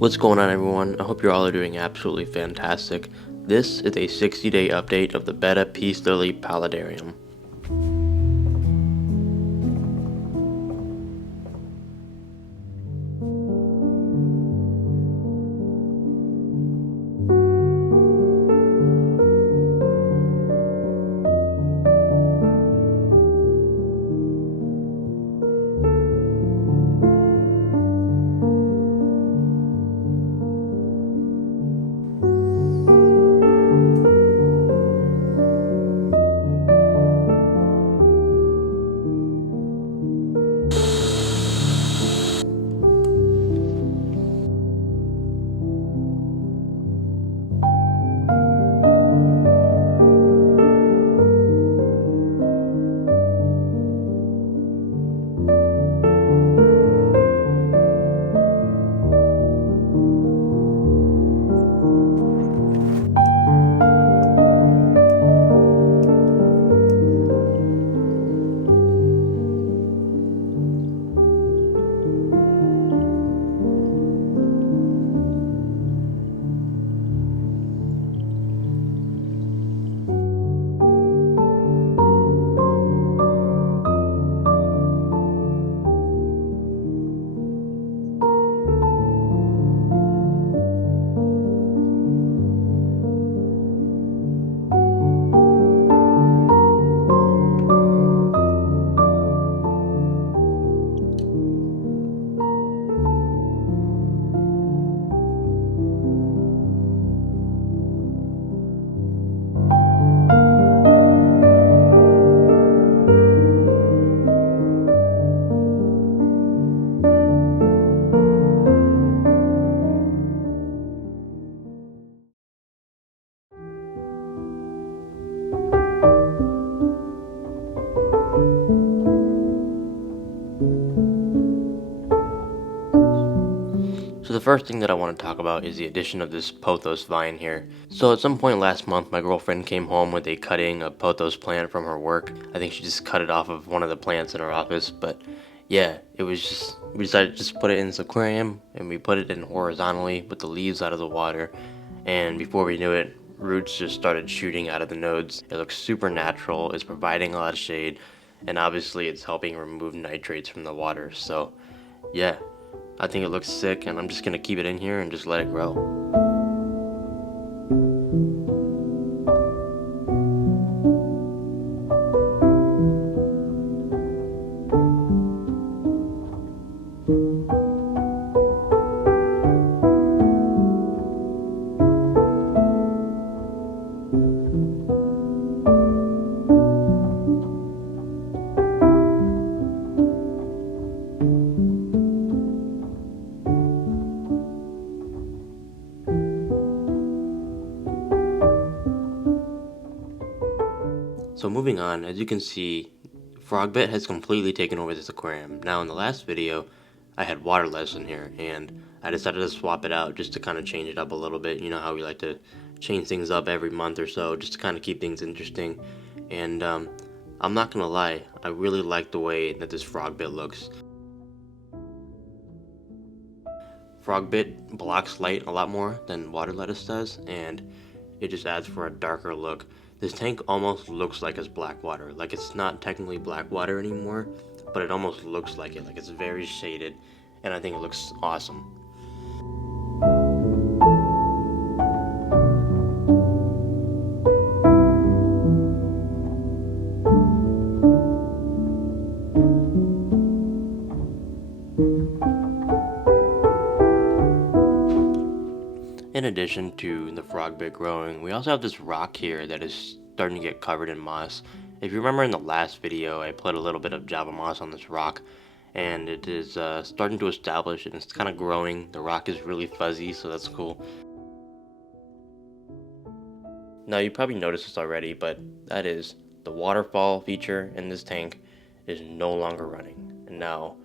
What's going on, everyone? I hope you all are doing absolutely fantastic. This is a 60-day update of the Betta Peace Lilly Paludarium. So the first thing that I want to talk about is the addition of this pothos vine here. So at some point last month, my girlfriend came home with a cutting of pothos plant from her work. I think she just cut it off of one of the plants in her office, but yeah, we decided to just put it in this aquarium, and we put it in horizontally with the leaves out of the water, and before we knew it, roots just started shooting out of the nodes. It looks super natural, it's providing a lot of shade, and obviously it's helping remove nitrates from the water. So yeah, I think it looks sick, and I'm just gonna keep it in here and just let it grow. So moving on, as you can see, Frogbit has completely taken over this aquarium. Now in the last video, I had waterless in here, and I decided to swap it out just to kind of change it up a little bit. You know how we like to change things up every month or so, just to kind of keep things interesting. And I'm not gonna lie, I really like the way that this Frogbit looks. Frogbit blocks light a lot more than water lettuce does, and it just adds for a darker look. This tank almost looks like it's black water. Like, it's not technically black water anymore, but it almost looks like it. Like, it's very shaded, and I think it looks awesome. In addition to the Frogbit growing, we also have this rock here that is starting to get covered in moss. If you remember in the last video, I put a little bit of Java moss on this rock, and it is starting to establish, and it's kind of growing. The rock is really fuzzy, so that's cool. Now you probably noticed this already, but that is the waterfall feature in this tank is no longer running. And now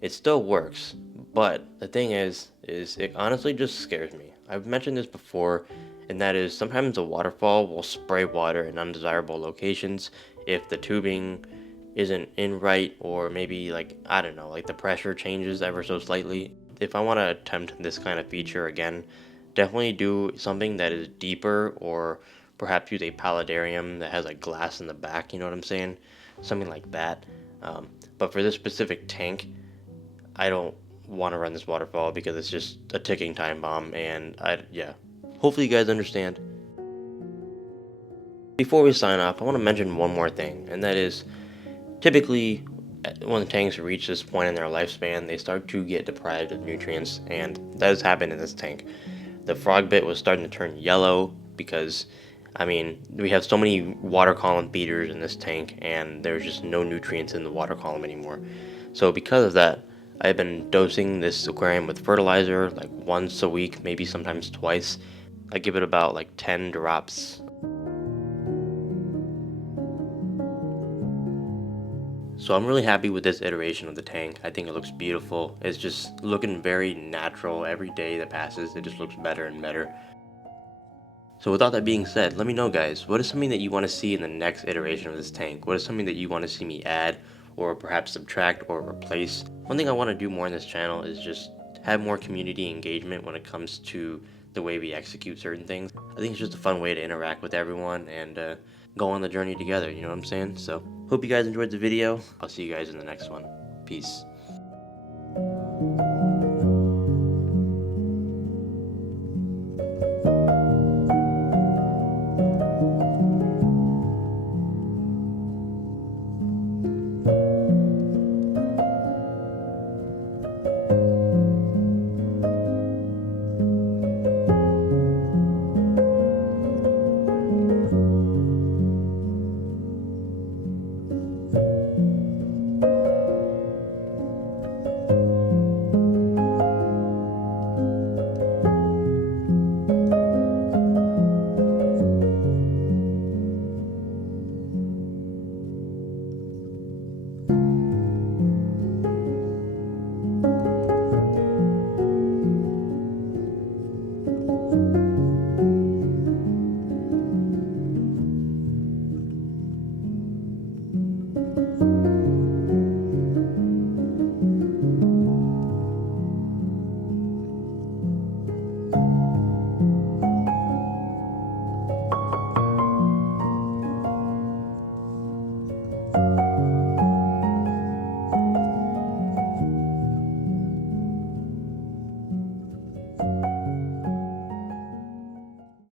it still works, but the thing is it honestly just scares me. I've mentioned this before, and that is sometimes a waterfall will spray water in undesirable locations if the tubing isn't in right, or maybe, like, I don't know, like the pressure changes ever so slightly. if I want to attempt this kind of feature again, definitely do something that is deeper, or perhaps use a paludarium that has like glass in the back, you know what I'm saying? Something like that. But for this specific tank, I don't want to run this waterfall because it's just a ticking time bomb, and yeah. Hopefully you guys understand. Before we sign off, I want to mention one more thing, and that is typically when the tanks reach this point in their lifespan, they start to get deprived of nutrients, and that has happened in this tank. The frog bit was starting to turn yellow because, I mean, we have so many water column feeders in this tank, and there's just no nutrients in the water column anymore. So because of that, I've been dosing this aquarium with fertilizer like once a week, maybe sometimes twice. I give it about like 10 drops. So I'm really happy with this iteration of the tank. I think it looks beautiful. It's just looking very natural. Every day that passes, it just looks better and better. So with all that being said, let me know guys, what is something that you want to see in the next iteration of this tank? What is something that you want to see me add, or perhaps subtract or replace? One thing I want to do more in this channel is just have more community engagement when it comes to the way we execute certain things. I think it's just a fun way to interact with everyone and go on the journey together, you know what I'm saying? So hope you guys enjoyed the video. I'll see you guys in the next one. Peace.